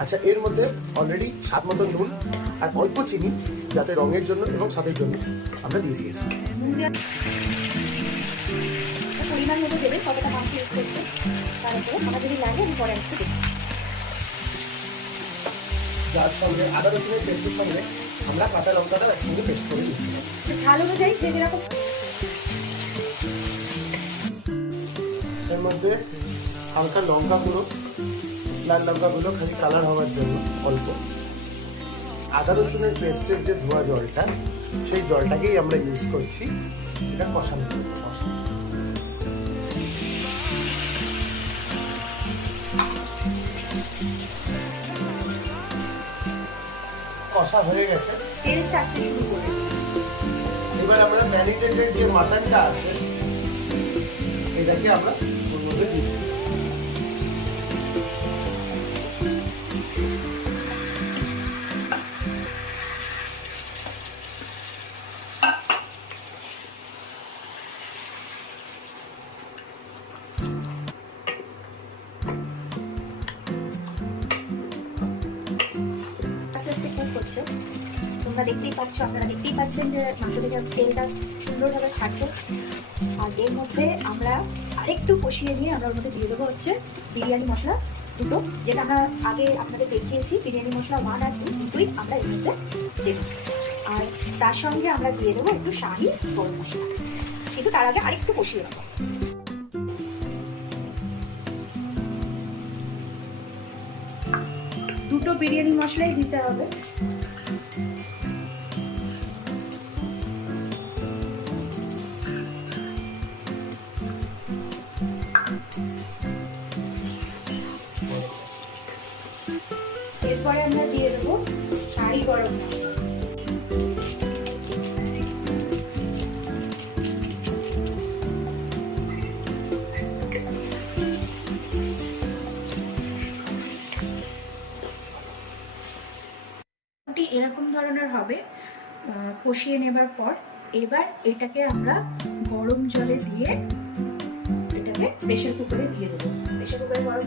আচ্ছা, এর মধ্যে অলরেডি স্বাদ মতো নুন আর অল্প চিনি, যাতে রঙের জন্য এবং স্বাদের জন্য আমরা দিয়ে দিয়েছি। পরিমাণ মতো দেবে, কতটা মাংস ইউজ করছে তারপরে আমার যদি লাগে আমি পরে একটু দেবো। যার সঙ্গে আদা রসুনের পেস্টের সঙ্গে আমরা কাঁচা লঙ্কাটা একসঙ্গে পেস্ট করে দিচ্ছি। ঝাল অনুযায়ী যে যেরকম। এর মধ্যে হালকা লঙ্কা গুঁড়ো, লাল লঙ্কা গুঁড়ো খালি কালার হওয়ার জন্য অল্প, আদা রসুনের পেস্টের যে ধোয়া জলটা সেই জলটাকেই আমরা ইউজ করছি এটা কষানোর জন্য। কষা হয়ে গেছে, তেল ছাড়তে শুরু করে। এবার আমরা ম্যারিনেটেড যে মাটনটা আছে এটাকে আমরা ওর মধ্যে দিয়ে দেব। আস্তে আস্তে কুক করছে, তোমরা দেখতেই পাচ্ছ, আপনারা দেখতেই পাচ্ছেন যে মাংস থেকে তেলটা সুন্দরভাবে ছাড়ছে। আর এর মধ্যে আমরা আরেকটু কষিয়ে নিয়ে আমরা ওর মধ্যে দিয়ে দেবো হচ্ছে বিরিয়ানি মশলা দুটো, যেটা আমরা আগে আপনাদের দেখিয়েছি। বিরিয়ানি মশলা 1 আর 2 দুটোই আমরা এর মধ্যে দেবো। আর তার সঙ্গে আমরা দিয়ে দেবো একটু শাহি গরম মশলা, কিন্তু তার আগে আরেকটু কষিয়ে নেবো। দুটো বিরিয়ানি মশলাই দিতে হবে। এরপরে আমরা দিয়ে দেবো শাহি গরম মশলা। এরকম ধরনের হবে কষিয়ে নেবার পর। এবার এটাকে আমরা গরম জলে দিয়ে এটাকে প্রেসার কুকারে দিয়ে দেবো। প্রেসার কুকারে গরম